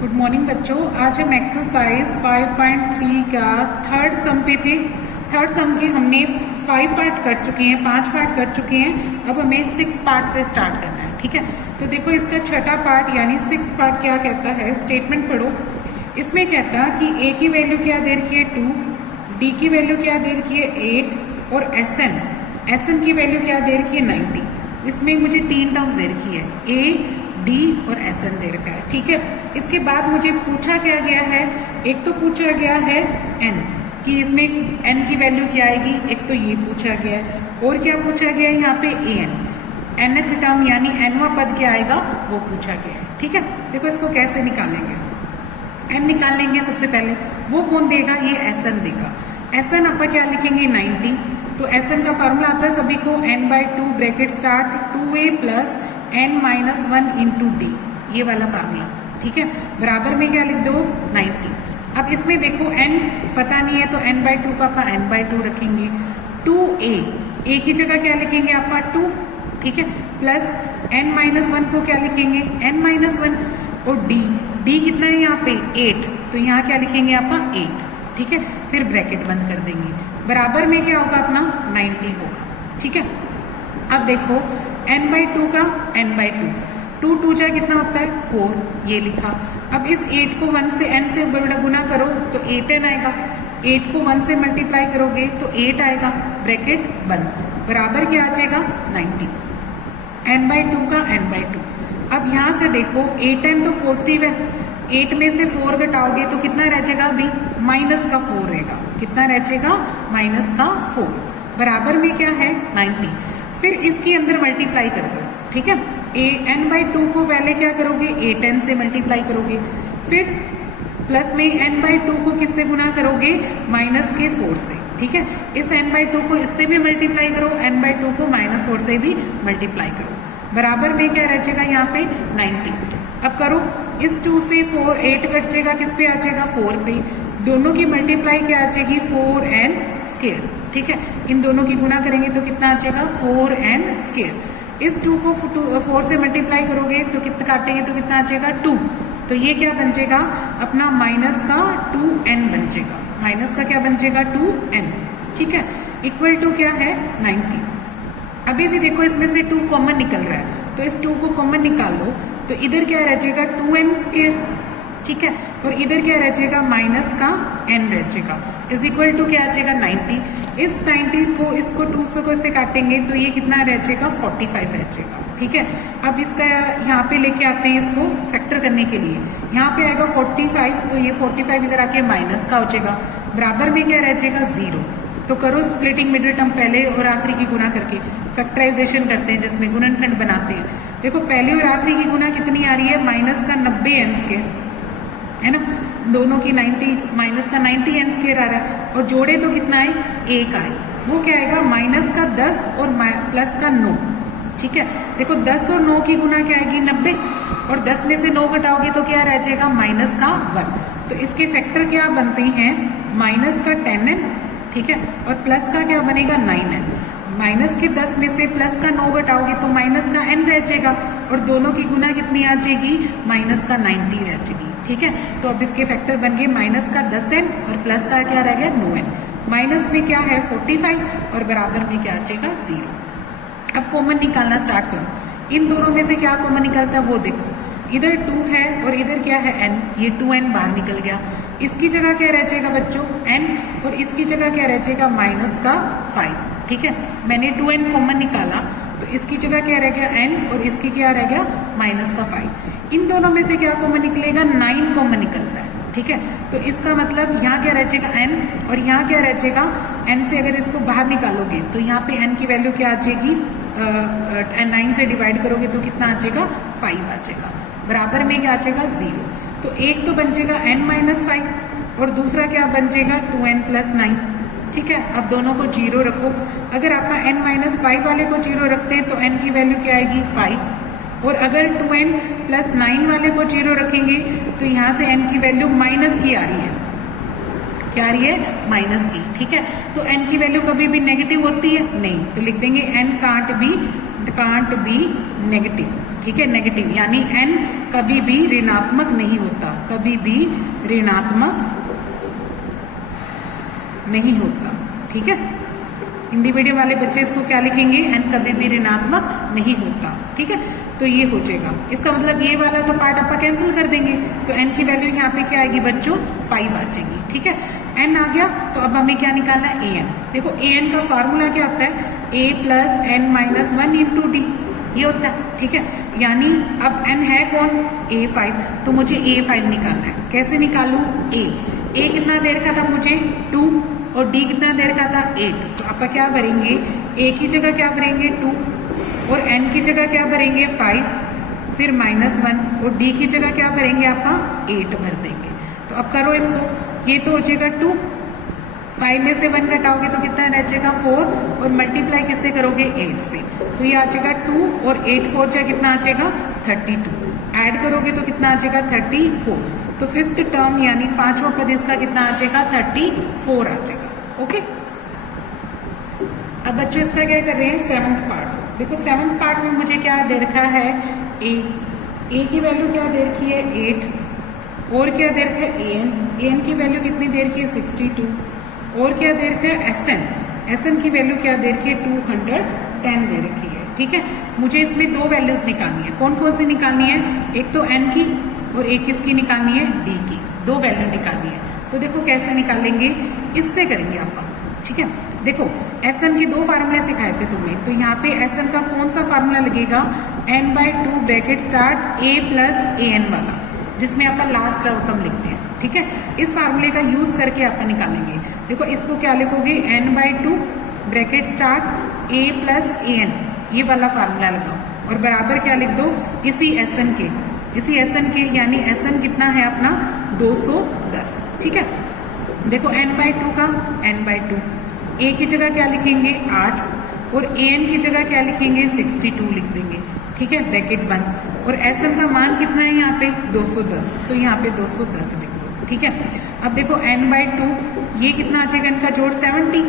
Good morning बच्चों। आज हम एक्सरसाइज 5.3 का थर्ड सम पे थे। थर्ड सम के हमने 5 पार्ट कर चुके हैं, 5 पार्ट कर चुके हैं। अब हमें 6 पार्ट से स्टार्ट करना है, ठीक है। तो देखो इसका छठा पार्ट यानी 6 पार्ट क्या कहता है, स्टेटमेंट पढ़ो। इसमें कहता है कि ए की वैल्यू क्या दे रखी है 2, डी की वैल्यू क्या दे रखी है 8 और एस एन की वैल्यू क्या दे रखी है 90। इसमें मुझे 3 टर्म्स दे रखी है, ए डी और एस एन दे रखा है, ठीक है। इसके बाद मुझे पूछा क्या गया है, एक तो पूछा गया है एन कि इसमें एन की वैल्यू क्या आएगी, एक तो ये पूछा गया है। और क्या पूछा गया है यहाँ पे ए एन टर्म यानी एनवा पद क्या आएगा वो पूछा गया है, ठीक है। देखो इसको कैसे निकालेंगे, एन निकाल लेंगे सबसे पहले। वो कौन देगा, ये एस एन देगा। एस एन अपन क्या लिखेंगे 90। तो एस एन का फॉर्मूला आता है सभी को n/2 bracket start 2a plus n-1 into D, ये वाला फार्मूला, ठीक है। बराबर में क्या लिख दो 90। अब इसमें देखो n पता नहीं है तो n/2 का आप n/2 रखेंगे। 2a, a की जगह क्या लिखेंगे आप 2, ठीक है, प्लस n-1 को क्या लिखेंगे n-1 और d कितना है यहाँ पे 8, तो यहाँ क्या लिखेंगे आप 8, ठीक है। फिर ब्रैकेट बंद कर देंगे, बराबर में क्या होगा अपना 90 होगा, ठीक है। अब देखो n/2 का n/2, 2 जा कितना होता है 4, ये लिखा। अब इस 8 को 1 से n से गुना करो तो 8n आएगा। 8 को 1 से मल्टीप्लाई करोगे तो 8 आएगा, ब्रैकेट बंद, बराबर क्या आ जाएगा 90। n/2 का n/2। अब यहाँ से देखो 8n तो पॉजिटिव है, 8 में से 4 घटाओगे तो कितना रह जाएगा, अभी माइनस का 4 रहेगा। कितना रह जाएगा माइनस का 4, बराबर में क्या है 90। फिर इसके अंदर मल्टीप्लाई कर दो, ठीक है। n/2 को पहले क्या करोगे 8n से मल्टीप्लाई करोगे, फिर प्लस में n/2 को किससे गुना करोगे माइनस के 4 से, ठीक है। इस n/2 को इससे भी मल्टीप्लाई करो, n/2 को -4 से भी मल्टीप्लाई करो, बराबर में क्या रह जाएगा यहाँ पे 90। अब करो, इस 2 से 4 8 कट जाएगा, किस पे आ जाएगा 4 पे। दोनों की मल्टीप्लाई क्या आ जाएगी 4n स्क्वायर, ठीक है। इन दोनों की गुना करेंगे तो कितना आ जाएगा 4n स्क्वायर। इस 2 को 4 से मल्टीप्लाई करोगे तो कितना काटेंगे तो कितना आ जाएगा 2, तो ये क्या बन जाएगा अपना माइनस का 2n बन जाएगा। माइनस का क्या बन जाएगा 2n, ठीक है, इक्वल टू क्या है 90। अभी भी देखो इसमें से 2 कॉमन निकल रहा है, तो इस 2 को कॉमन निकाल लो तो इधर क्या रह जाएगा 2n स्क्वायर, ठीक है, और इधर क्या रह जाएगा माइनस का n रह जाएगा, इज इक्वल टू क्या आ जाएगा 90। इस 90 को इसको 200 को इससे काटेंगे तो ये कितना रह जाएगा 45 रह जाएगा, ठीक है। अब इसका यहाँ पे लेके आते हैं इसको फैक्टर करने के लिए, यहाँ पे आएगा 45, तो ये 45 इधर आके माइनस का हो जाएगा, बराबर में क्या रह जाएगा 0। तो करो स्प्लिटिंग मिडिल टर्म पहले और आखिरी की गुना करके फैक्टराइजेशन करते हैं जिसमें गुणनखंड बनाते हैं। देखो पहली और आखिरी की गुना कितनी आ रही है माइनस का 90n स्क्वायर, है ना, दोनों की 90 माइनस का 90n स्क्वायर आ रहा है, और जोड़े तो कितना है 1 आए, वो क्या आएगा माइनस का 10 और प्लस का 9, ठीक है। देखो 10 और 9 की गुना क्या आएगी 90, और 10 में से 9 घटाओगे तो क्या रह जाएगा माइनस का 1। तो इसके फैक्टर क्या बनते हैं माइनस का 10n, ठीक है, और प्लस का क्या बनेगा 9n। माइनस के 10 में से प्लस का 9 घटाओगे तो माइनस का n रह जाएगा, और दोनों की गुना कितनी आ जाएगी माइनस का 90 रह जाएगी, ठीक है। तो अब इसके फैक्टर बन गए माइनस का 10n और प्लस का क्या रह गया 9n। माइनस में क्या है 45 और बराबर में क्या आ जाएगा 0। अब कॉमन निकालना स्टार्ट करो, इन दोनों में से क्या कॉमन निकलता है वो देखो, इधर 2 है और इधर क्या है n, ये 2n बाहर निकल गया। इसकी जगह क्या रह जाएगा बच्चों n, और इसकी जगह क्या रह जाएगा माइनस का 5, ठीक है। मैंने 2n कॉमन निकाला तो इसकी जगह क्या रह गया n और इसकी क्या रह गया माइनस का 5। इन दोनों में से क्या कॉमन निकलेगा 9 कॉमन निकल रहा है, ठीक है। तो इसका मतलब यहाँ क्या रह जाएगा n और यहाँ क्या रह जाएगा n से अगर इसको बाहर निकालोगे तो यहाँ पे n की वैल्यू क्या आ जाएगी 9 से डिवाइड करोगे तो कितना आ जाएगा 5 आ जाएगा, बराबर में क्या आ जाएगा 0। तो एक तो बन जाएगा n-5 और दूसरा क्या बन जाएगा 2n + 9, ठीक है। अब दोनों को 0 रखो, अगर आप n-5 वाले को 0 रखते हैं तो n की वैल्यू क्या आएगी 5, और अगर 2n + 9 वाले को 0 रखेंगे तो यहाँ से n की वैल्यू माइनस की आ रही है, क्या आ रही है माइनस की, ठीक है। तो n की वैल्यू कभी भी नेगेटिव होती है नहीं, तो लिख देंगे n कांट बी नेगेटिव, ठीक है, नेगेटिव, यानी n कभी भी ऋणात्मक नहीं होता, कभी भी ऋणात्मक नहीं होता। ठीक है, हिंदी मीडियम वाले बच्चे इसको क्या लिखेंगे, n कभी भी ऋणात्मक नहीं होता। ठीक है, तो ये हो जाएगा। इसका मतलब ये वाला तो पार्ट आप कैंसिल कर देंगे, तो n की वैल्यू यहाँ पे क्या आएगी बच्चों, 5 आ जाएगी। ठीक है, n आ गया, तो अब हमें क्या निकालना है, an। देखो an का फॉर्मूला क्या होता है, a plus n minus 1 into D, ये होता है। ठीक है, यानी अब n है कौन, a5, तो मुझे a5 निकालना है। कैसे निकालूं, a कितना देर का था मुझे 2, और d कितना देर का था 8, तो आप क्या भरेंगे, a की जगह क्या भरेंगे 2, और n की जगह क्या भरेंगे 5, फिर -1, और d की जगह क्या भरेंगे आप 8 भर देंगे। तो अब करो इसको, ये तो हो जाएगा 2, 5 में से 1 घटाओगे तो कितना रह जाएगा 4, और मल्टीप्लाई किससे करोगे 8 से, तो ये आ जाएगा 2, और 8 4 जाए कितना आ जाएगा 32, ऐड करोगे तो कितना आ जाएगा 34, तो फिफ्थ टर्म यानी पांचवा पद इसका कितना आ जाएगा 34 आ जाएगा। ओके, अब बच्चों इसका क्या कर रहे हैं, 7th पार्ट। देखो 7th पार्ट में मुझे क्या दे रखा है, a की वैल्यू क्या दे रखी है 8, और क्या दे रखा है an की वैल्यू कितनी दे रखी है 62, और क्या दे रखा है sn की वैल्यू क्या दे रखी है 210 दे रखी है। ठीक है, मुझे इसमें दो वैल्यूज निकालनी है, कौन कौन सी निकालनी है, एक तो n की और एक किसकी निकालनी है, d की, दो वैल्यू निकालनी है। तो देखो कैसे निकालेंगे, इससे करेंगे आप। ठीक है, देखो Sn के दो फार्मूले सिखाए थे तुम्हें, तो यहाँ पे Sn का कौन सा फार्मूला लगेगा, n/2 bracket start a plus an वाला, जिसमें आप लास्ट आउटकम लिखते हैं। ठीक है, इस फार्मूले का यूज करके आप निकालेंगे। देखो इसको क्या लिखोगे, n/2 bracket start a plus an, ये वाला फार्मूला लगाओ, और बराबर क्या लिख दो, इसी Sn के, यानी Sn कितना है अपना 210। ठीक है, देखो n/2 का n/2, a की जगह क्या लिखेंगे 8, और an की जगह क्या लिखेंगे 62 लिख देंगे। ठीक है, ब्रैकेट बंद, और Sn का मान कितना है यहाँ पे 210, तो यहाँ पे 210 लिख दो। ठीक है, अब देखो n/2, ये कितना आ जाएगा, इनका जोड़ 70,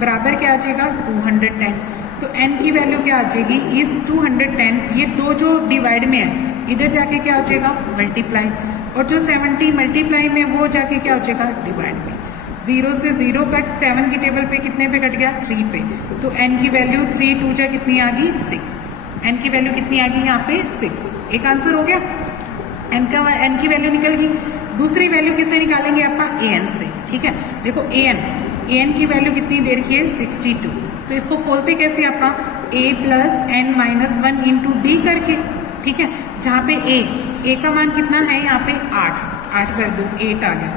बराबर क्या आ जाएगा 210, तो n की वैल्यू क्या आ जाएगी, इस 210, ये दो जो डिवाइड में है इधर जाके क्या हो जाएगा मल्टीप्लाई, और जो 70 मल्टीप्लाई में वो जाके क्या हो जाएगा डिवाइड में। 0 से 0 कट, 7 की टेबल पे कितने पे कट गया 3 पे, तो n की वैल्यू 3 2 जा कितनी आ गई 6, n की वैल्यू कितनी आ गई यहाँ पे 6। एक आंसर हो गया, n की वैल्यू निकल गई। दूसरी वैल्यू किससे निकालेंगे आप, an से। ठीक है, देखो an की वैल्यू कितनी दे रखी है 62, तो इसको खोलते कैसे आप, a plus n minus 1 into D करके। ठीक है, जहाँ पे a का मान कितना है यहाँ पे 8 भर दो, 8 आ गया।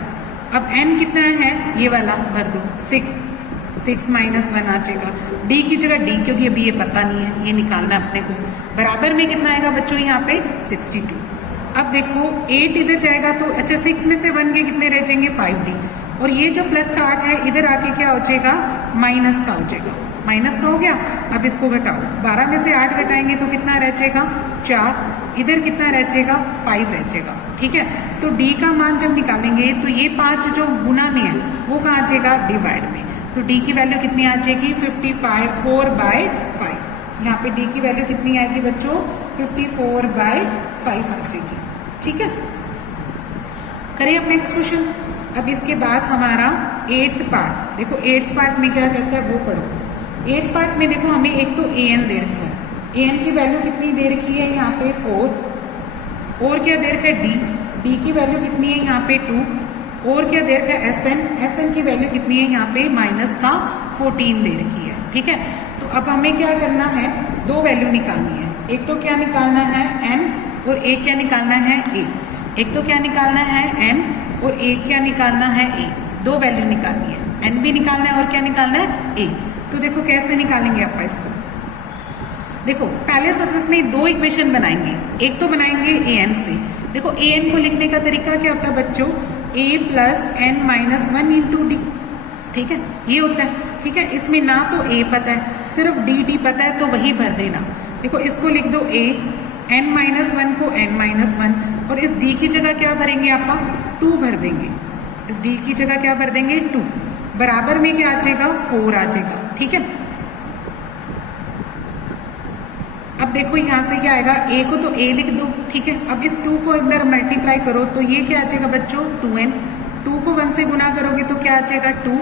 अब n कितना है, ये वाला भर दो 6 माइनस 1 आ जाएगा, d की जगह d, क्योंकि अभी ये पता नहीं है, ये निकालना अपने को। बराबर में कितना आएगा बच्चों यहाँ पे 62। अब देखो 8 इधर जाएगा तो अच्छा 6 में से 1 के कितने रह जाएंगे 5d, और ये जो प्लस का 8 है इधर आके क्या हो जाएगा माइनस का हो जाएगा, माइनस का हो गया। अब इसको घटाओ, 12 में से 8 घटाएंगे तो कितना रह जाएगा 4, इधर कितना रह जाएगा 5 रह जाएगा। ठीक है, तो d का मान जब निकालेंगे तो ये 5 जो गुना में है वो कहाँ आ जाएगा डिवाइड में, तो d की वैल्यू कितनी आ जाएगी 55, 4/5। यहाँ पे d की वैल्यू कितनी आएगी बच्चों 54/5 आ जाएगी। ठीक है, करिए अब नेक्स्ट क्वेश्चन। अब इसके बाद हमारा 8th पार्ट, देखो 8th पार्ट में क्या कहता है वो पढ़ो। 8th पार्ट में देखो हमें एक तो an दे रखा है, an की वैल्यू कितनी दे रखी है यहाँ पे 4, और क्या दे रखा है d की वैल्यू कितनी है यहाँ पे 2, और क्या दे रखा है sn की वैल्यू कितनी है यहाँ पे माइनस का 14 दे रखी है। ठीक है, तो अब हमें क्या करना है, दो वैल्यू निकालनी है, एक तो क्या निकालना है n, और एक क्या निकालना है a। एक तो क्या निकालना है n, और एक क्या निकालना है a, दो वैल्यू निकालनी है, n भी निकालना है और क्या निकालना है a। तो देखो कैसे निकालेंगे आप इसको, देखो पहले सबसे इसमें दो इक्वेशन बनाएंगे, एक तो बनाएंगे an से। देखो an को लिखने का तरीका क्या होता है बच्चों, a plus n minus 1 into D. ठीक है, ये होता है। ठीक है, इसमें ना तो a पता है, सिर्फ d पता है, तो वही भर देना। देखो इसको लिख दो a, n माइनस 1 को n माइनस 1, और इस d की जगह क्या भरेंगे आप 2 भर देंगे, इस d की जगह क्या भर देंगे 2, बराबर में क्या आ जाएगा 4 आ जाएगा। ठीक है, अब अब देखो यहाँ से क्या आएगा, a को तो a लिख दो, ठीक है। अब इस 2 को अंदर मल्टीप्लाई करो तो ये क्या आ जाएगा बच्चों 2n, 2 को 1 से गुना करोगे तो क्या आ जाएगा 2,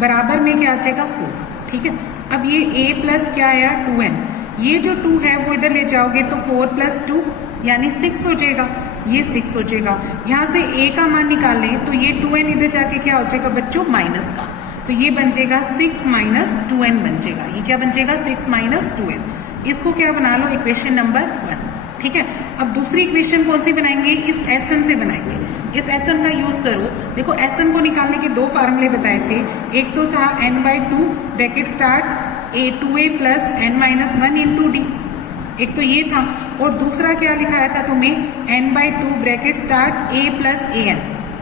बराबर में क्या आ जाएगा 4, ठीक है। अब ये a प्लस क्या आया 2n, ये जो 2 है वो इधर ले जाओगे तो 4 प्लस 2 यानी 6 हो जाएगा, ये 6 हो जाएगा। यहाँ से a का मान निकालें तो ये 2n इधर जाके क्या हो जाएगा बच्चों माइनस का, तो ये बन जाएगा 6 माइनस 2n बन जाएगा। ये क्या बन जाएगा 6 माइनस 2n। इसको क्या बना लो इक्वेशन नंबर 1, ठीक है। अब दूसरी इक्वेशन कौन सी बनाएंगे, इस Sn से बनाएंगे। इस Sn का यूज करो, देखो Sn को निकालने के 2 फार्मूले बताए थे, एक तो था n/2 bracket start a2a plus n-1 into D, एक तो ये था, और दूसरा क्या लिखाया था तुम्हें n/2 bracket start a plus an,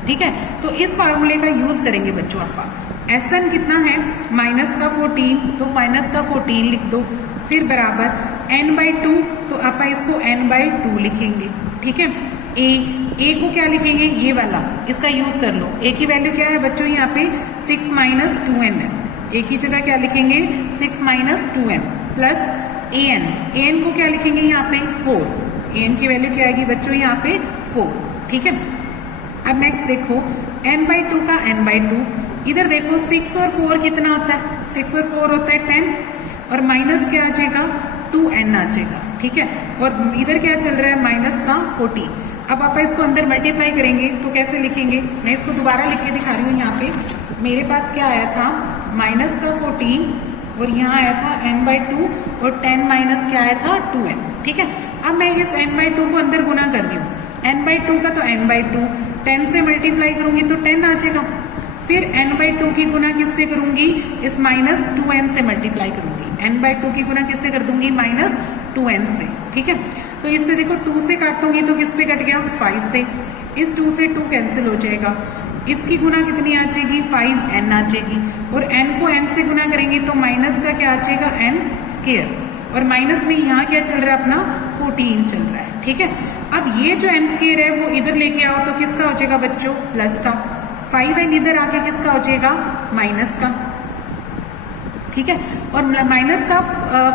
ठीक है। तो इस फार्मूले का यूज करेंगे बच्चों। आपका Sn कितना है माइनस का 14, तो माइनस का 14 लिख दो, फिर बराबर n/2, तो आप इसको n/2 लिखेंगे, ठीक है। a को क्या लिखेंगे, ये वाला, इसका यूज कर लो। a की वैल्यू क्या है बच्चों यहाँ पे 6 माइनस 2n है, a की जगह क्या लिखेंगे 6 माइनस 2n प्लस an को क्या लिखेंगे यहाँ पे 4, an की वैल्यू क्या आएगी बच्चों यहाँ पे 4, ठीक है। अब नेक्स्ट देखो n/2 का n/2, इधर देखो 6 और 4 कितना होता है, 6 और 4 होता है 10, और माइनस क्या आ जाएगा 2n आ जाएगा, ठीक है। और इधर क्या चल रहा है माइनस का 14। अब आप इसको अंदर मल्टीप्लाई करेंगे तो कैसे लिखेंगे, मैं इसको दोबारा लिख के दिखा रही हूँ। यहाँ पे मेरे पास क्या आया था माइनस का 14 और यहाँ आया था n/2 और 10 माइनस क्या आया था 2n, ठीक है। अब मैं इस n/2 को अंदर गुना कर रही हूँ, n/2 का तो n/2, 10 से मल्टीप्लाई करूंगी तो 10 आ जाएगा, फिर n/2 की गुना किससे करूंगी, इस माइनस 2n से मल्टीप्लाई करूंगी, n/2 की गुना किससे कर दूंगी माइनस 2n से, ठीक है। तो इससे देखो 2 से काटूंगी तो किस पे कट गया 5 से, इस 2 से 2 कैंसिल हो जाएगा, इसकी गुना कितनी आ जाएगी 5n आ जाएगी, और n को n से गुना करेंगे तो माइनस का क्या आ जाएगा n स्क्वायर, और माइनस में यहाँ क्या चल रहा है अपना 14 चल रहा है, ठीक है। अब ये जो n स्क्वायर है वो इधर लेके आओ तो किसका हो जाएगा बच्चों प्लस का, 5n इधर आके किसका हो जाएगा माइनस का, ठीक है। और माइनस का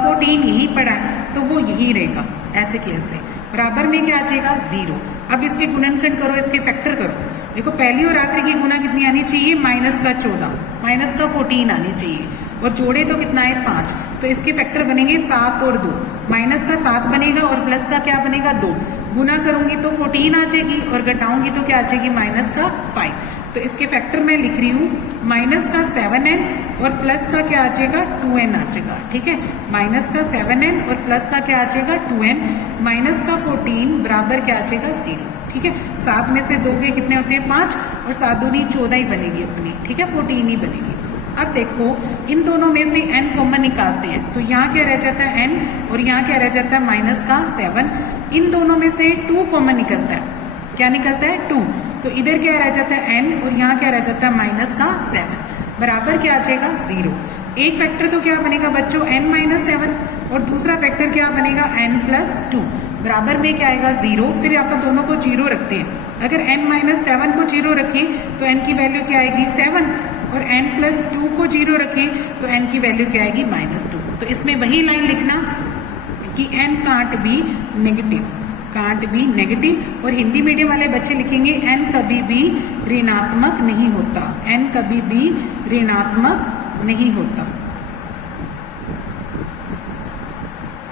14 यही पड़ा है तो वो यही रहेगा ऐसे केस से, बराबर में क्या आ जाएगा 0। अब इसके गुणनखंड करो, इसके फैक्टर करो, देखो पहली और आखिरी की गुना कितनी आनी चाहिए माइनस का 14, माइनस का 14 आनी चाहिए, और जोड़े तो कितना है 5, तो इसके फैक्टर बनेंगे 7 और 2, माइनस का 7 बनेगा और प्लस का क्या बनेगा 2, गुना करूंगी तो 14 आ जाएगी और घटाऊंगी तो क्या आ जाएगी माइनस का 5। तो इसके फैक्टर मैं लिख रही हूँ माइनस का 7n और प्लस का क्या आ जाएगा 2n आ जाएगा, ठीक है। माइनस का 7n और प्लस का क्या आ जाएगा 2n, माइनस का 14 बराबर क्या आ जाएगा 0, ठीक है। 7 में से 2 के कितने होते हैं 5, और 7 दूनी 14 ही बनेगी अपनी, ठीक है, 14 ही बनेगी। अब देखो इन दोनों में से n कॉमन निकालते हैं तो यहाँ क्या रह जाता है n, और यहाँ क्या रह जाता है माइनस का 7, इन दोनों में से 2 कॉमन निकलता है, क्या निकलता है 2, तो इधर क्या रह जाता है n और यहाँ क्या रह जाता है माइनस का 7, बराबर क्या आ जाएगा 0। एक फैक्टर तो क्या बनेगा बच्चों n माइनस 7, और दूसरा फैक्टर क्या बनेगा n प्लस 2, बराबर में क्या आएगा 0। फिर आप दोनों को 0 रखते हैं, अगर n माइनस 7 को 0 रखें तो n की वैल्यू क्या आएगी 7, और n प्लस 2 को 0 रखें तो n की वैल्यू क्या आएगी -2। तो इसमें वही लाइन लिखना कि n can't be negative, can't be negative, और हिंदी मीडियम वाले बच्चे लिखेंगे n कभी भी ऋणात्मक नहीं होता, n कभी भी ऋणात्मक नहीं होता,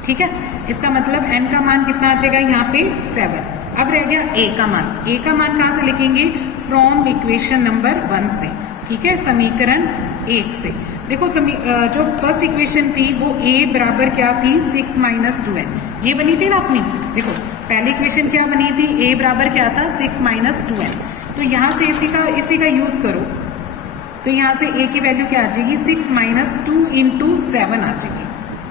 ठीक है। इसका मतलब n का मान कितना आ जाएगा यहाँ पे 7। अब रह गया a का मान, a का मान कहाँ से लिखेंगे फ्रॉम इक्वेशन नंबर 1 से, ठीक है, समीकरण 1 से। देखो जो फर्स्ट इक्वेशन थी वो a बराबर क्या थी 6 माइनस 2n, ये बनी थी ना अपनी। देखो पहली इक्वेशन क्या बनी थी, a बराबर क्या था 6 माइनस 2n, तो यहाँ से इसी का यूज करो तो यहाँ से a की वैल्यू क्या आ जाएगी 6 माइनस 2 इंटू 7 आ जाएगी,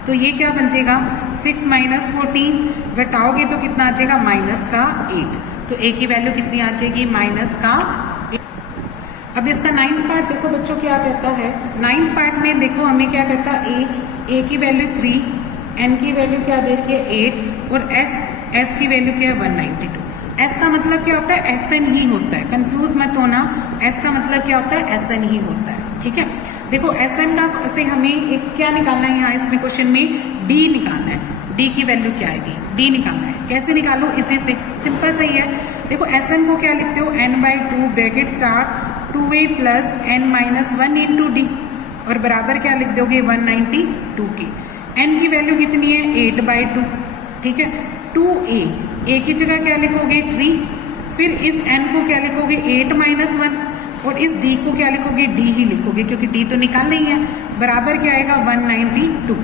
तो ये क्या बन जाएगा 6 माइनस 14, घटाओगे तो कितना आ जाएगा माइनस का 8, तो a की वैल्यू कितनी आ जाएगी माइनस का 8। अब इसका 9th पार्ट देखो बच्चों क्या कहता है, 9th पार्ट में देखो हमें क्या कहता है a की वैल्यू 3, n की वैल्यू क्या दे रखी है 8, और s की वैल्यू क्या है 192। s का मतलब क्या होता है sn ही होता है, कंफ्यूज मत होना, s का मतलब क्या होता है sn ही होता है, ठीक है। देखो sn का से हमें एक क्या निकालना है यहाँ इसमें क्वेश्चन में d निकालना है, डी की वैल्यू क्या आएगी, डी निकालना है। कैसे निकालो, इसी से सिंपल सही है। देखो Sn को क्या लिखते हो, n/2 bracket start 2a plus n-1 into D, और बराबर क्या लिख दोगे 192 के। n की वैल्यू कितनी है 8/2, ठीक है। 2a, a की जगह क्या लिखोगे 3, फिर इस n को क्या लिखोगे 8-1, और इस d को क्या लिखोगे, d ही लिखोगे क्योंकि d तो निकालना ही है। बराबर क्या आएगा 192,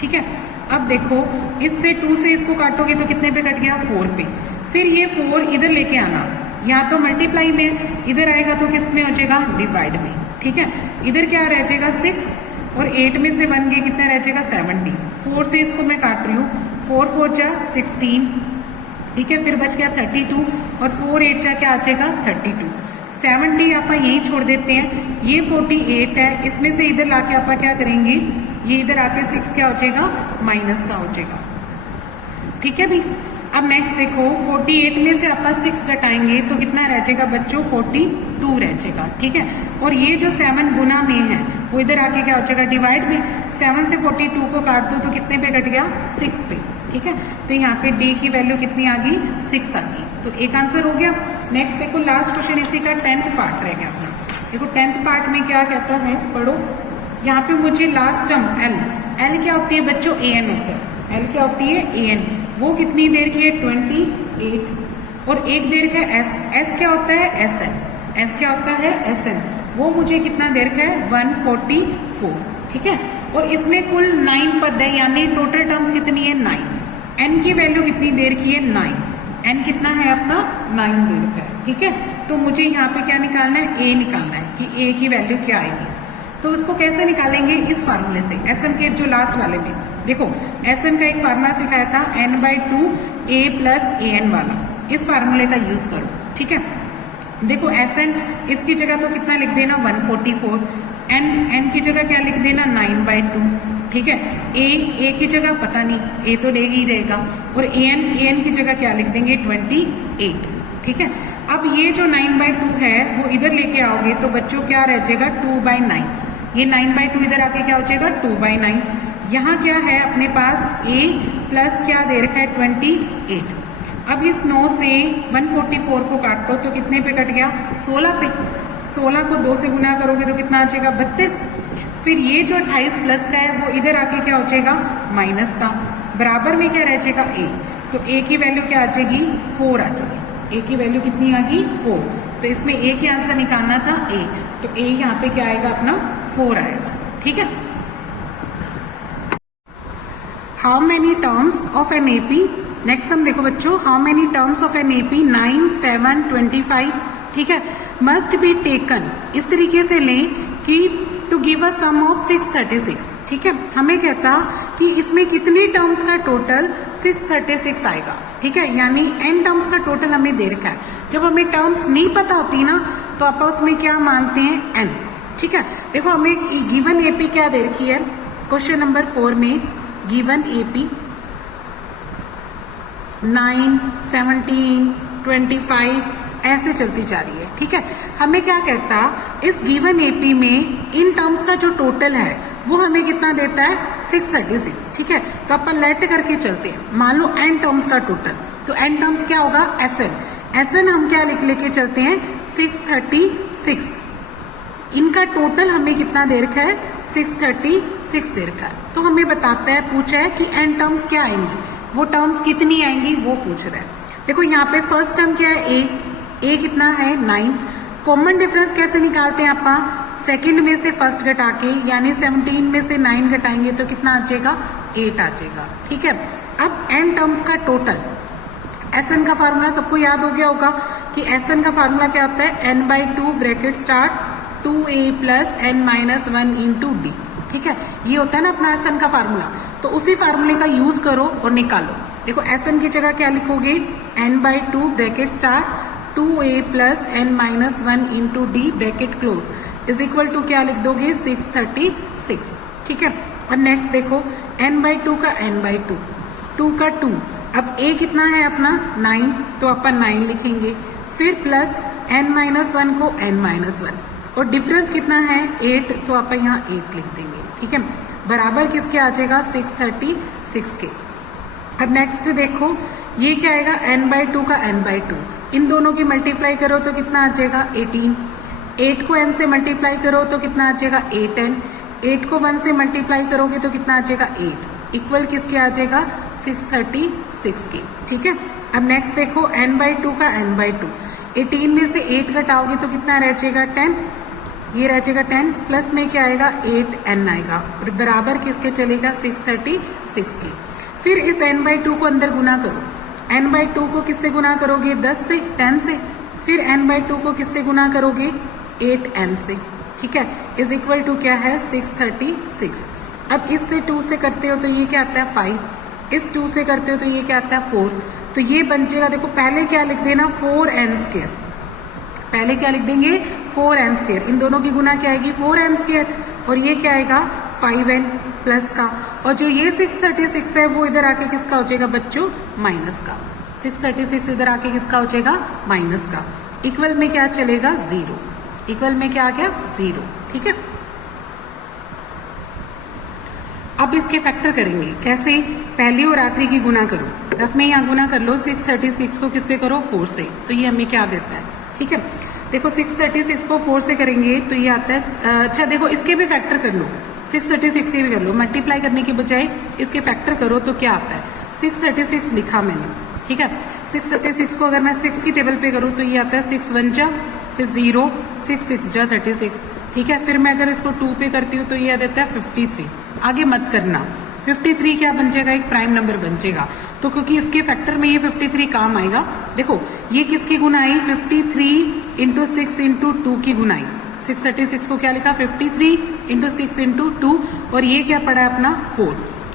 ठीक है। अब देखो इससे 2 से इसको काटोगे तो कितने पे कट गया, 4 पे। फिर ये 4 इधर लेके आना, यहाँ तो मल्टीप्लाई में, इधर आएगा तो किस में हो जाएगा, डिवाइड में, ठीक है। इधर क्या रह जाएगा 6, और 8 में से 1 गए कितना रह जाएगा 70। 4 से इसको मैं काट रही हूँ, 4 जा 16, ठीक है। फिर बच गया 32, और 4 8 जा क्या आ जाएगा 32। 70 आप यही छोड़ देते हैं, ये 48 है, इसमें से इधर लाके आप क्या करेंगे, ये इधर आके 6 क्या हो जाएगा, माइनस का हो जाएगा, ठीक है भी। अब नेक्स्ट देखो 48 में से आप 6 घटाएंगे तो कितना रह जाएगा बच्चों, 42 रह जाएगा, ठीक है। और ये जो 7 गुना में है वो इधर आके क्या हो जाएगा, डिवाइड में। 7 से 42 को काट दो तो कितने पे कट गया, 6 पे, ठीक है। तो यहाँ पे डी की वैल्यू कितनी आ गई, 6 आ गई, तो एक आंसर हो गया। नेक्स्ट देखो लास्ट क्वेश्चन इसी का 10th पार्ट रह गया अपना। देखो 10th पार्ट में क्या कहता है, पढ़ो। यहाँ पे मुझे लास्ट टर्म एल क्या होती है बच्चों, an होता है। एल क्या होती है, an, वो कितनी देर की है 28, और एक देर का एस क्या होता है, एस क्या होता है, SN, वो मुझे कितना देर का है 144, ठीक है। और इसमें कुल 9 पद है, यानी टोटल टर्म्स कितनी है 9। n की वैल्यू कितनी देर की है 9, n कितना है अपना 9 देर का है, ठीक है। तो मुझे यहाँ पे क्या निकालना है, a निकालना है कि a की वैल्यू क्या आएगी। तो उसको कैसे निकालेंगे, इस फार्मूले से, SN के जो लास्ट वाले में देखो SN का एक फार्मूला सिखाया था n/2 a प्लस an वाला, इस फार्मूले का यूज करो, ठीक है। देखो SN इसकी जगह तो कितना लिख देना 144, n की जगह क्या लिख देना 9/2, ठीक है। a की जगह पता नहीं, a तो ले ही रहेगा, और an की जगह क्या लिख देंगे 28, ठीक है। अब ये जो 9/2 है वो इधर लेके आओगे तो बच्चों क्या रह जाएगा 2/9, ये 9/2 इधर आके क्या हो जाएगा 2/9। यहाँ क्या है अपने पास a प्लस क्या दे रखा है 28। अब इस 9 से 144 को काट दो तो कितने पे कट गया 16 पे। 16 को 2 से गुना करोगे तो कितना आ जाएगा 32। फिर ये जो 28 प्लस का है वो इधर आके क्या हो जाएगा माइनस का, बराबर में क्या रह जाएगा a, तो a की वैल्यू क्या आ जाएगी 4 आ जाएगी। a की वैल्यू कितनी आ गई 4, तो इसमें a की आंसर निकालना था a, तो a यहाँ पे क्या आएगा अपना 4 आएगा, ठीक है। How many terms of an AP, next हम देखो बच्चों, how many terms of an AP 9, 7, 25, ठीक है, मस्ट बी टेकन, इस तरीके से लें कि to give a sum of 636, ठीक है। हमें कहता कि इसमें कितनी टर्म्स का टोटल 636 आएगा, ठीक है, यानी n टर्म्स का टोटल हमें दे रखा है। जब हमें टर्म्स नहीं पता होती ना तो आप उसमें क्या मानते हैं n, ठीक है। देखो हमें गिवन AP क्या दे रखी है, क्वेश्चन नंबर 4 में गिवन AP 9, 17, 25 ऐसे चलती जा रही है, ठीक है। हमें क्या कहता, इस गिवन AP में इन टर्म्स का जो टोटल है वो हमें कितना देता है 636, ठीक है। तो अपन लेट करके चलते हैं, मान लो n टर्म्स का टोटल, तो n टर्म्स क्या होगा SN हम क्या लेके चलते हैं 636, इनका टोटल हमें कितना दे रखा है 636 दे रखा है। तो हमें बताता है, पूछा है कि n टर्म्स क्या आएंगी, वो टर्म्स कितनी आएंगी वो पूछ रहा है। देखो यहाँ पे फर्स्ट टर्म क्या है a कितना है 9, कॉमन डिफरेंस कैसे निकालते हैं आप, सेकंड में से फर्स्ट घटा के, यानी 17 में से 9 घटाएंगे तो कितना आ जाएगा 8 आ जाएगा, ठीक है। अब n टर्म्स का टोटल, SN का फार्मूला सबको याद हो गया होगा कि SN का फार्मूला क्या होता है n/2 bracket start 2a plus n-1 into D, ठीक है, ये होता है ना अपना SN का फार्मूला। तो उसी फार्मूले का यूज करो और निकालो। देखो SN की जगह क्या लिखोगे n/2 bracket start 2a plus n-1 into D bracket close is equal to क्या लिख दोगे 636, ठीक है। और नेक्स्ट देखो n/2 का n/2, 2 का 2, अब a कितना है अपना 9, तो अपन 9 लिखेंगे, फिर प्लस n-1 को n-1, और डिफरेंस कितना है 8, तो आप यहाँ 8 लिख देंगे, ठीक है, बराबर किसके आ जाएगा 636 के। अब नेक्स्ट देखो, ये क्या आएगा n/2 का n/2, इन दोनों की मल्टीप्लाई करो तो कितना आ जाएगा 18, 8 को n से मल्टीप्लाई करो तो कितना आ जाएगा 8n, 8 को 1 से मल्टीप्लाई करोगे तो कितना आ जाएगा 8, इक्वल किसके आ जाएगा 636 के। ठीक है, अब नेक्स्ट देखो n/2 का n/2, 18 में से 8 घटाओगे तो कितना रह जाएगा 10, ये रह जाएगा 10, प्लस में क्या आएगा 8n आएगा और बराबर किसके चलेगा 636 के। फिर इस n/2 को अंदर गुना करो, n/2 को किससे गुना करोगे 10 से 10 से, फिर n/2 को किससे गुना करोगे 8n से। ठीक है, इज इक्वल टू क्या है 636। अब इससे 2 से करते हो तो ये क्या आता है 5, इस 2 से करते हो तो ये क्या आता है 4, तो ये बन जाएगा, देखो पहले क्या लिख देना 4n², पहले क्या लिख देंगे 4n², इन दोनों की गुना क्या आएगी 4n², और ये क्या आएगा 5n प्लस का, और जो ये 636 है वो इधर आके किसका हो जाएगा बच्चों माइनस का, 636 इधर आके किसका हो जाएगा माइनस का, इक्वल में क्या चलेगा 0, इक्वल में क्या आ गया 0। ठीक है, अब इसके फैक्टर करेंगे कैसे, पहली और आखिरी की गुना करो, रफ में यहाँ गुना कर लो, 636 को किससे करो 4 से, तो ये हमें क्या देता है। ठीक है, देखो 636 को 4 से करेंगे तो ये आता है, अच्छा देखो इसके भी फैक्टर कर लो, 636 के भी कर लो, मल्टीप्लाई करने के बजाय इसके फैक्टर करो तो क्या आता है 636 लिखा मैंने। ठीक है, 636 को अगर मैं 6 की टेबल पे करूँ तो ये आता है 6 1 जा, फिर 0, 6 6 जा 36। ठीक है, फिर मैं अगर इसको 2 पे करती हूँ तो ये आ देता है 53, आगे मत करना, 53 क्या बन जाएगा एक प्राइम नंबर बन जाएगा, तो क्योंकि इसके फैक्टर में ये 53 काम आएगा। देखो ये किसकी गुना आई 53 इंटू 6 इंटू 2 की गुनाई, 636 को क्या लिखा 53 इंटू 6 इंटू 2, और ये क्या पड़ा है अपना 4।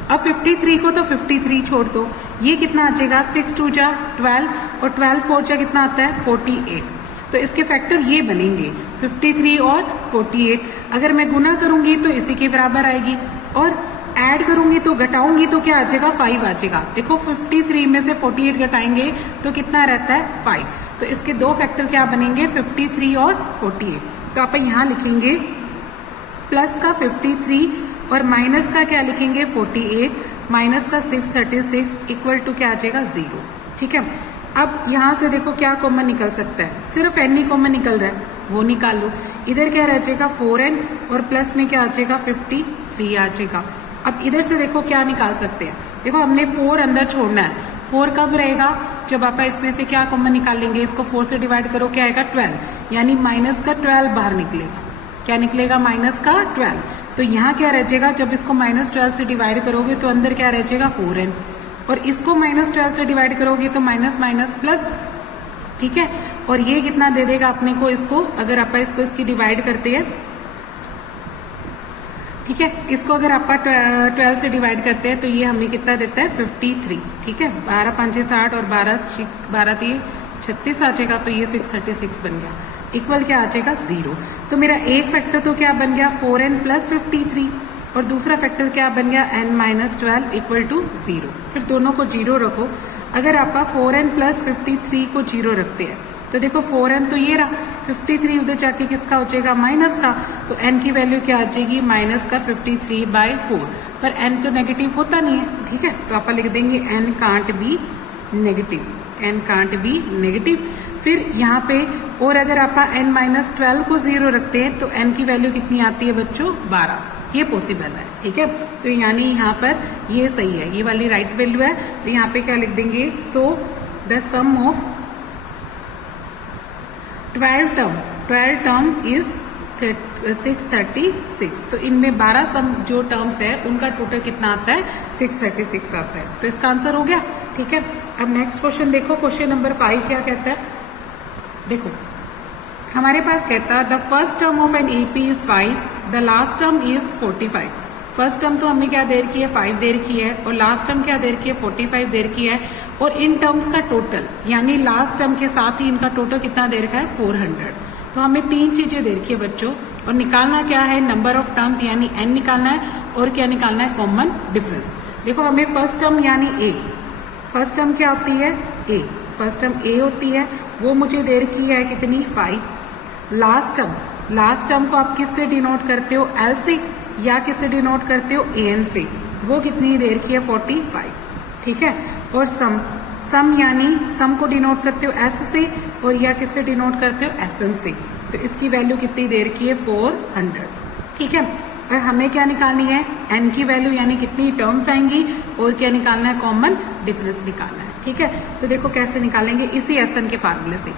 अब 53 को तो 53 छोड़ दो, ये कितना आ जाएगा 6 2 जा 12, और 12 4 जा कितना आता है 48, तो इसके फैक्टर ये बनेंगे 53 और 48। अगर मैं गुना करूंगी तो इसी के बराबर आएगी, और ऐड करूंगी तो घटाऊंगी तो क्या आ जाएगा 5 आ जाएगा। देखो 53 में से 48 घटाएंगे तो कितना रहता है 5, तो इसके दो फैक्टर क्या बनेंगे 53 और 48। तो आप यहाँ लिखेंगे प्लस का 53 और माइनस का क्या लिखेंगे 48, माइनस का 636 इक्वल टू क्या आ जाएगा 0। ठीक है, अब यहाँ से देखो क्या कॉमन निकल सकता है, सिर्फ n ही कॉमन निकल रहा है, वो निकाल लो। इधर क्या रह जाएगा 4n और प्लस में क्या आ जाएगा 53 आ जाएगा। अब इधर से देखो क्या निकाल सकते हैं, देखो हमने 4 अंदर छोड़ना है, 4 कब रहेगा जब आप इसमें से क्या कॉमन निकालेंगे, इसको 4 से डिवाइड करो क्या आएगा 12, यानी माइनस का 12 बाहर निकलेगा, क्या निकलेगा माइनस का 12। तो यहाँ क्या रह जाएगा, जब इसको -12 से डिवाइड करोगे तो अंदर क्या रह जाएगा 4n, और इसको -12 से डिवाइड करोगे तो माइनस माइनस प्लस। ठीक है, और ये कितना दे देगा अपने को, इसको अगर आप इसको इसकी डिवाइड करते हैं, ठीक है, इसको अगर आप 12 से डिवाइड करते हैं तो ये हमें कितना देता है 53। ठीक है, 12 5 60 और 12 3 36 आ जाएगा, तो ये 636 बन गया, इक्वल क्या आ जाएगा 0। तो मेरा एक फैक्टर तो क्या बन गया 4n प्लस 53, और दूसरा फैक्टर क्या बन गया n-12 इक्वल टू 0। फिर दोनों को 0 रखो, अगर आप 4n प्लस 53 को 0 रखते हैं तो देखो 4n तो ये रहा, 53 उधर जाके किसका हो जाएगा माइनस का, तो n की वैल्यू क्या आ जाएगी माइनस का 53/4, पर n तो नेगेटिव होता नहीं है। ठीक है, तो आप लिख देंगे n can't be negative, n can't be negative. फिर यहाँ पे और अगर आप n-12 को 0 रखते हैं तो n की वैल्यू कितनी आती है बच्चों 12, ये पॉसिबल है। ठीक है, तो यानी यहाँ पर ये सही है, ये वाली राइट वैल्यू है, तो यहाँ पे क्या लिख देंगे, so the sum of 12 term is 636। तो इनमें 12 सम जो टर्म्स है उनका टोटल कितना आता है 636 आता है, तो इसका आंसर हो गया। ठीक है, अब नेक्स्ट क्वेश्चन देखो, क्वेश्चन नंबर 5 क्या कहता है, देखो हमारे पास कहता है the first term of an AP is 5, the last term is 45। First term तो हमने क्या दे रखी है 5 दे रखी है, और लास्ट टर्म क्या दे रखी है 45 दे रखी है, और इन टर्म्स का टोटल यानी लास्ट टर्म के साथ ही इनका टोटल कितना दे रखा है 400। तो हमें 3 चीजें दे रखी है बच्चों, और निकालना क्या है नंबर ऑफ टर्म्स यानी n निकालना है, और क्या निकालना है कॉमन डिफरेंस। देखो हमें फर्स्ट टर्म यानी a, फर्स्ट टर्म क्या होती है a, फर्स्ट टर्म a होती है, वो मुझे दे रखी है कितनी 5। लास्ट टर्म को आप किससे डिनोट करते हो l से, या किससे डिनोट करते हो an से, वो कितनी दे रखी है 45। ठीक है, और सम, सम यानी सम को डिनोट करते हो एस से और या किससे डिनोट करते हो एसएन से। तो इसकी वैल्यू कितनी दे रखी है 400, ठीक है। और हमें क्या निकालनी है, एन की वैल्यू यानी कितनी टर्म्स आएंगी और क्या निकालना है, कॉमन डिफरेंस निकालना है, ठीक है। तो देखो कैसे निकालेंगे, इसी एसएन के फार्मूले से।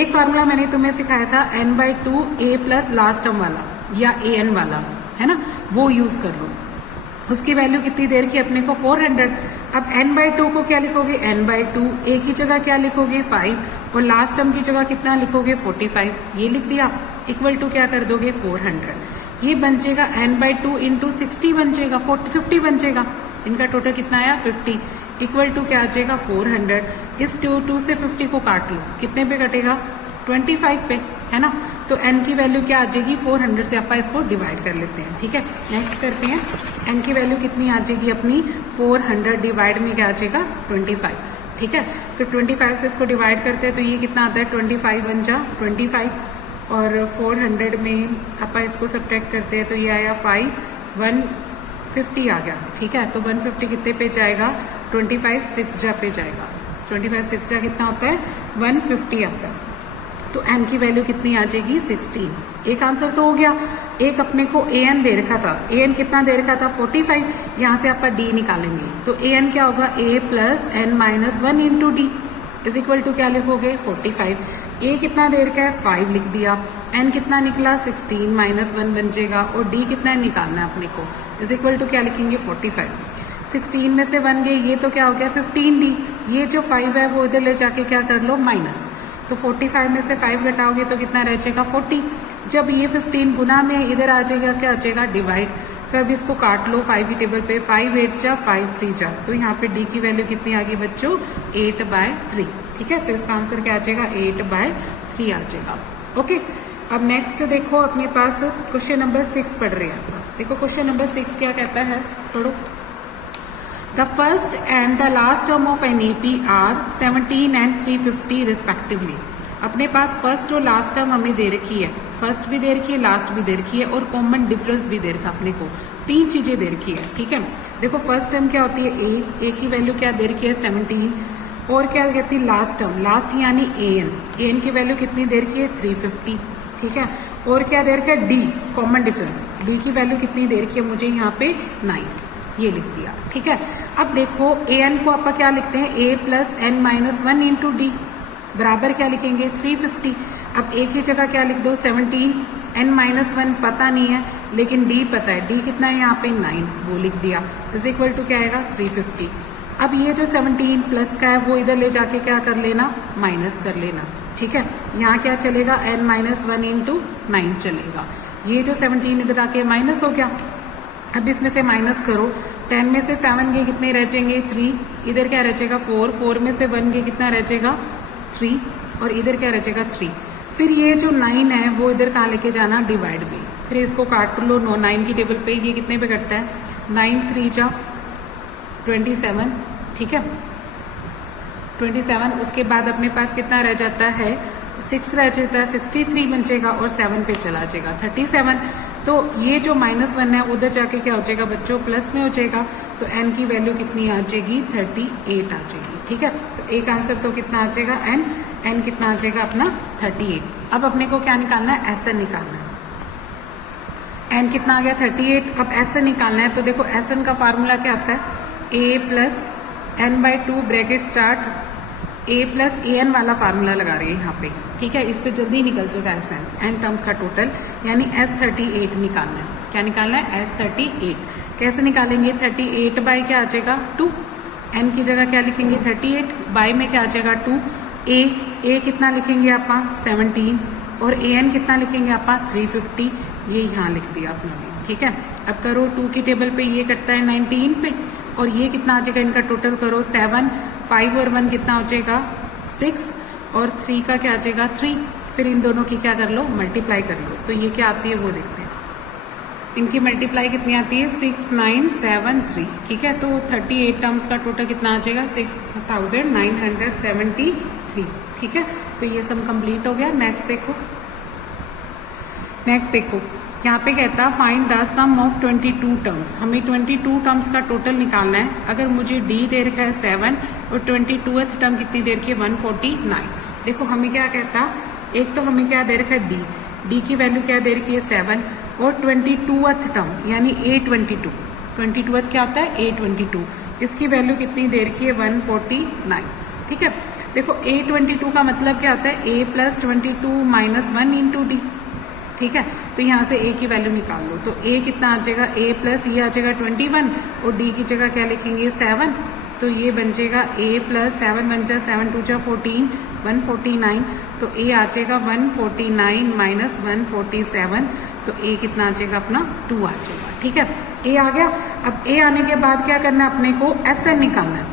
एक फार्मूला मैंने तुम्हें सिखाया था n/2 a plus last term वाला या an वाला, है ना, वो यूज कर लो। उसकी वैल्यू कितनी देर की अपने को 400। अब n/2 को क्या लिखोगे, n/2, a की जगह क्या लिखोगे 5 और लास्ट टर्म की जगह कितना लिखोगे 45, ये लिख दिया। इक्वल टू क्या कर दोगे 400, ये बन जाएगा n/2 इंटू 60 बन जाएगा 50 बन जाएगा। इनका टोटल कितना आया 50, इक्वल टू क्या आ जाएगा 400। इस 2 से 50 को काट लो, कितने पे कटेगा 25 पे, है ना। तो n की वैल्यू क्या आ जाएगी 400 से आप इसको डिवाइड कर लेते हैं, ठीक है। नेक्स्ट करते हैं, n की वैल्यू कितनी आ जाएगी अपनी 400 डिवाइड में क्या आ जाएगा 25, ठीक है। तो 25 से इसको डिवाइड करते हैं तो ये कितना आता है 25 बन जा 25 और 400 में आप इसको सब्ट्रैक्ट करते हैं तो ये आया 5, 150 आ गया, ठीक है। तो 150 कितने पे जाएगा 25 6 जा पे जाएगा, 25 6 जा कितना होता है 150 आता है। तो n की वैल्यू कितनी आ जाएगी 16। एक आंसर तो हो गया। एक अपने को an दे रखा था, an कितना दे रखा था 45, यहाँ से आप d निकालेंगे तो an क्या होगा a plus n minus 1 into D is equal to क्या लिखोगे 45। a कितना दे रखा है 5 लिख दिया, n कितना निकला 16 माइनस 1 बन जाएगा और d कितना निकालना है अपने को इज इक्वल टू क्या लिखेंगे 45। 16 में से 1 गए, ये तो क्या हो गया 15d, ये जो 5 है वो इधर ले जाके क्या कर लो माइनस, तो 45 में से 5 घटाओगे तो कितना रह जाएगा 40। जब ये 15 गुना में इधर आ जाएगा क्या हो जाएगा डिवाइड, फिर अब इसको काट लो 5 की टेबल पे, 5 8 जा 5 3 जा, तो यहाँ पे d की वैल्यू कितनी आ गई बच्चों 8/3, ठीक है। तो इसका आंसर क्या आ जाएगा 8/3 आ जाएगा, ओके। अब नेक्स्ट देखो अपने पास क्वेश्चन नंबर 6 पढ़ रहे हैं। देखो क्वेश्चन नंबर 6 क्या कहता है, पढ़ो। The first and the last term of an AP are 17 and 350 respectively. अपने पास फर्स्ट और लास्ट टर्म हमें दे रखी है, फर्स्ट भी दे रखी है लास्ट भी दे रखी है और कॉमन डिफरेंस भी दे रखा अपने को, 3 चीजें दे रखी है, ठीक है। देखो फर्स्ट टर्म क्या होती है a की वैल्यू क्या दे रखी है 17 और क्या कहती है लास्ट टर्म, लास्ट यानी an की वैल्यू कितनी दे रखी है 350, ठीक है। और क्या दे रखा है d कॉमन डिफरेंस, d की वैल्यू कितनी दे रखी है मुझे यहाँ पे 9, ये लिख दिया, ठीक है। अब देखो an को आप क्या लिखते हैं a plus n minus 1 into D बराबर क्या लिखेंगे 350। अब a की जगह क्या लिख दो 17, n माइनस 1 पता नहीं है लेकिन d पता है, d कितना है यहाँ पे 9, वो लिख दिया इज इक्वल टू क्या आएगा 350। अब ये जो 17 प्लस का है वो इधर ले जाके क्या कर लेना माइनस कर लेना, ठीक है। यहाँ क्या चलेगा n माइनस 1 इंटू 9 चलेगा, ये जो 17 इधर आके माइनस हो गया। अब इसमें से माइनस करो, 10 में से 7 के कितने रह जाएंगे 3, इधर क्या रह जाएगा 4, 4 में से 1 के कितना रह जाएगा 3 और इधर क्या रह जाएगा 3। फिर ये जो 9 है वो इधर कहाँ लेके जाना डिवाइड में, फिर इसको काट लो 9 की टेबल पे, ये कितने पे कटता है 9 3 जा 27, ठीक है 27। उसके बाद अपने पास कितना रह जाता है 6 रह जाता है, 63 बन जाएगा और 7 पे चला जाएगा 37। तो ये जो -1 है उधर जाके क्या हो जाएगा बच्चों प्लस में हो जाएगा, तो n की वैल्यू कितनी आ जाएगी 38 आ जाएगी, ठीक है। तो एक आंसर तो कितना आ जाएगा n कितना आ जाएगा अपना 38। अब अपने को क्या निकालना है SN निकालना है, n कितना आ गया 38। अब SN निकालना है, तो देखो SN का फार्मूला क्या आता है a plus n/2 bracket start a plus an वाला फार्मूला लगा रही है यहाँ पे, ठीक है। इससे जल्दी निकल जाएगा n टर्म्स का टोटल, यानी S38 निकालना है। क्या निकालना है S38। कैसे निकालेंगे 38 बाई क्या आ जाएगा 2, n की जगह क्या लिखेंगे 38, बाई में क्या आ जाएगा 2, a कितना लिखेंगे आप 17 और an कितना लिखेंगे आप 350, ये यहाँ लिख दिया आपने, ठीक है। अब करो 2 की टेबल पे ये कटता है 19 पे और ये कितना आ जाएगा इनका टोटल करो 7, 5 और 1 कितना हो जाएगा 6 और 3 का क्या आ जाएगा 3। फिर इन दोनों की क्या कर लो मल्टीप्लाई कर लो, तो ये क्या आती है वो देखते हैं। इनकी मल्टीप्लाई कितनी आती है 6973, ठीक है। तो 38 टर्म्स का टोटल कितना आ जाएगा 6973, ठीक है। तो ये सम कंप्लीट हो गया। नेक्स्ट देखो यहाँ पे कहता है find the sum of 22 terms. हमें 22 टर्म्स का टोटल निकालना है। अगर मुझे d दे रखा है 7, और 22th टर्म कितनी देर की है 149। देखो हमें क्या कहता, एक तो हमें क्या दे रखा है डी की वैल्यू क्या दे रखी है 7 और 22th टर्म यानी A22, 22th क्या होता है A22, इसकी वैल्यू कितनी दे रखी है 149। ठीक है, देखो A22 का मतलब क्या होता है A plus 22 minus 1 into D. ठीक है, तो यहाँ से A की वैल्यू निकाल लो, तो A कितना आ जाएगा A प्लस ये आ जाएगा 21 और D की जगह क्या लिखेंगे 7, तो ये बन जाएगा A प्लस 7 बन जाए 7 2 जा 14 149, तो A आ जाएगा 149 माइनस 147, तो A कितना आ जाएगा अपना 2 आ जाएगा। ठीक है, A आ गया। अब A आने के बाद क्या करना है अपने को SN निकालना है,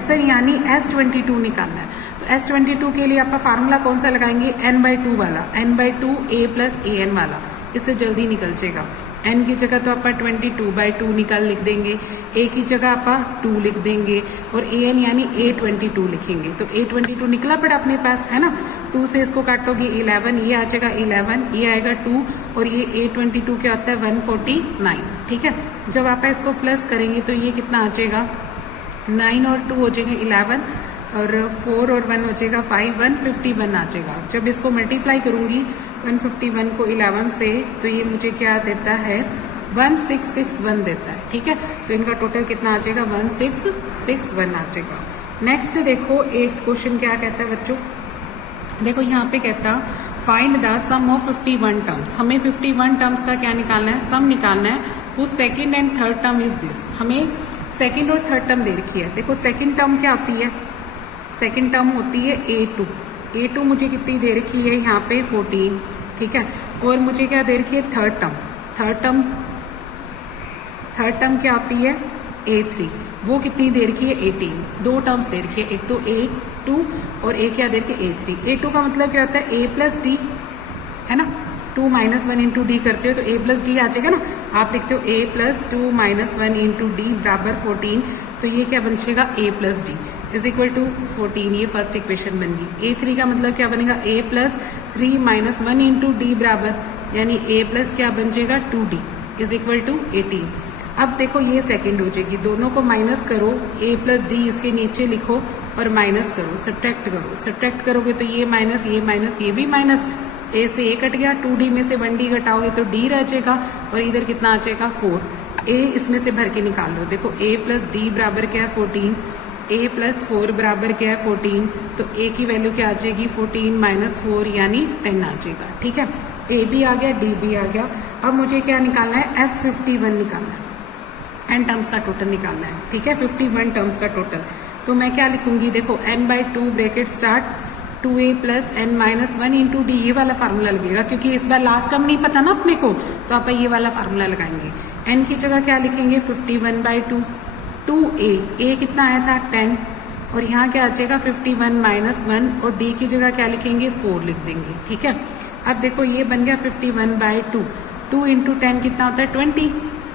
SN यानी S22 निकालना है। तो S22 के लिए आपका फार्मूला कौन सा लगाएंगे n/2 वाला, n/2 A प्लस AN वाला, इससे जल्दी निकल जाएगा। n की जगह तो आप 22/2 निकाल लिख देंगे, A की जगह आप 2 लिख देंगे और AN यानी A22 लिखेंगे। तो A22 निकला पड़ा अपने पास है ना, 2 से इसको काटोगे 11, ये आ जाएगा 11, ये आएगा 2 और ये A22 क्या होता है 149। ठीक है, जब आप इसको प्लस करेंगे तो ये कितना आ जाएगा 9 और 2 हो जाएंगे 11 और 4 और 1 हो जाएगा 5, 151 आ जाएगा। जब इसको मल्टीप्लाई करूंगी 151 को 11 से तो ये मुझे क्या देता है 1661 देता है। ठीक है, तो इनका टोटल कितना आ जाएगा 1661 आ जाएगा। नेक्स्ट देखो 8th क्वेश्चन क्या कहता है बच्चों, देखो यहाँ पे कहता find the sum of 51 terms. हमें 51 टर्म्स का क्या निकालना है, सम निकालना है। वो second and third term is this, हमें सेकेंड और थर्ड टर्म दे रखी है। देखो सेकेंड टर्म क्या होती है, सेकेंड टर्म होती है A2 मुझे कितनी दे रखी है यहाँ पे 14। ठीक है, और मुझे क्या दे रखी है थर्ड टर्म क्या होती है A3, वो कितनी दे रखी है 18। दो टर्म्स दे रखी है, एक तो A2 और एक क्या दे रखी है A3। A2 का मतलब क्या होता है A प्लस डी है ना, 2 माइनस 1 इंटू डी करते हो तो A प्लस डी आ जाएगा ना, आप लिखते हो A plus 2 minus 1 into D बराबर 14, तो ये क्या बन जाएगा A plus D is equal to 14। ये फर्स्ट इक्वेशन बन गई। A3 का मतलब क्या बनेगा A plus 3 minus 1 into D बराबर यानी A प्लस क्या बन जाएगा 2D इज इक्वल टू 18। अब देखो ये सेकंड हो जाएगी, दोनों को माइनस करो, A प्लस डी इसके नीचे लिखो और माइनस करो, सब्ट्रैक्ट करोगे तो ये माइनस ये भी माइनस, A से A कट गया, 2D में से 1D घटाओगे तो D रह जाएगा और इधर कितना आ जाएगा 4। A इसमें से भर के निकाल लो, देखो A प्लस डी बराबर क्या है 14, A प्लस 4 बराबर क्या है 14, तो A की वैल्यू क्या आ जाएगी 14 माइनस 4 यानी 10 आ जाएगा। ठीक है, A भी आ गया D भी आ गया। अब मुझे क्या निकालना है S51 निकालना है, n टर्म्स का टोटल निकालना है। ठीक है, 51 टर्म्स का टोटल, तो मैं क्या लिखूंगी देखो n/2 bracket start 2A plus n minus 1 into D, ये वाला फार्मूला लगेगा क्योंकि इस बार लास्ट टर्म नहीं पता ना अपने को, तो आप ये वाला फार्मूला लगाएंगे। n की जगह क्या लिखेंगे 51/2, 2A कितना आया था 10 और यहाँ क्या आ जाएगा 51 माइनस 1 और D की जगह क्या लिखेंगे 4 लिख देंगे। ठीक है, अब देखो ये बन गया 51/2, 2 इंटू 10 कितना होता है 20,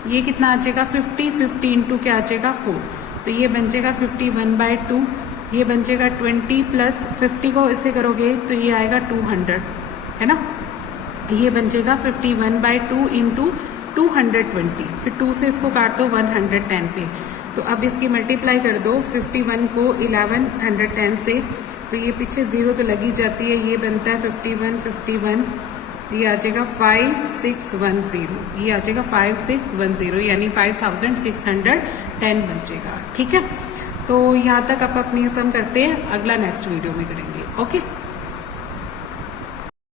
ये कितना आ जाएगा 50 इंटू क्या आ जाएगा 4, तो ये बन जाएगा 51/2, ये बन जाएगा 20 प्लस 50 को इससे करोगे तो ये आएगा 200 है ना, ये बन जाएगा 51/2 इंटू 220, फिर 2 से इसको काट दो 110 पे, तो अब इसकी मल्टीप्लाई कर दो 51 को 1110 से, तो ये पीछे जीरो तो लगी जाती है, ये बनता है 51, ये आ जाएगा 5610, ये आ जाएगा 5610 यानी 5610 बन जाएगा। ठीक है, तो यहाँ तक आप अपनी सम करते हैं, अगला नेक्स्ट वीडियो में करेंगे। ओके।